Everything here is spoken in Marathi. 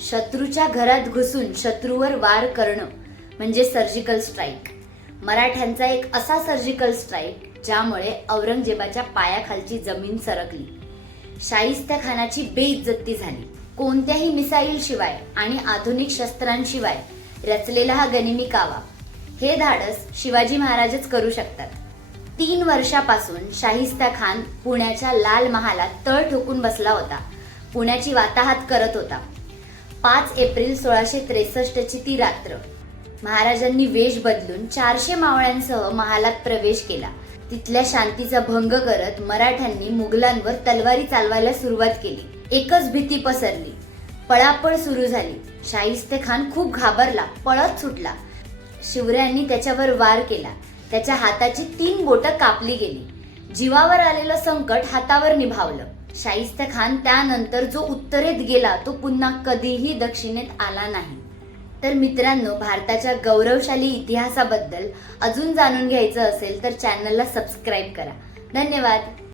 शत्रूच्या घरात घुसून शत्रूवर वार करणं म्हणजे सर्जिकल स्ट्राईक. मराठ्यांचा एक असा सर्जिकल स्ट्राईक ज्यामुळे औरंगजेबाच्या पायाखालची जमीन सरकली. शाहिस्तेखानाची बेइज्जती झाली. कोणत्याही मिसाईल शिवाय आणि आधुनिक शस्त्रांशिवाय रचलेला हा गनिमी कावा, हे धाडस शिवाजी महाराजच करू शकतात. 3 वर्षापासून शाहिस्तेखान पुण्याच्या लाल महालात तळ ठोकून बसला होता. पुण्याची वाताहत करत होता. 5 एप्रिल 1663 ती रात्र महाराजांनी वेश बदलून 400 मावळ्यांसह महालात प्रवेश केला. तिथल्या शांतीचा भंग करत मराठ्यांनी मुघलांवर तलवारी चालवायला सुरुवात केली. एकच भीती पसरली. पळापळ सुरू झाली. शाहिस्तेखान खूप घाबरला, पळत सुटला. शिवऱ्यांनी त्याच्यावर वार केला. त्याच्या हाताची 3 बोटं कापली गेली. जीवावर आलेलं संकट हातावर निभावलं. शाहिस्तेखान त्यानंतर जो उत्तरेत गेला तो पुन्हा कधीही दक्षिणेत आला नाही. तर मित्रांनो, भारताच्या गौरवशाली इतिहासाबद्दल अजून जाणून घ्यायचं असेल तर चॅनलला सबस्क्राईब करा. धन्यवाद.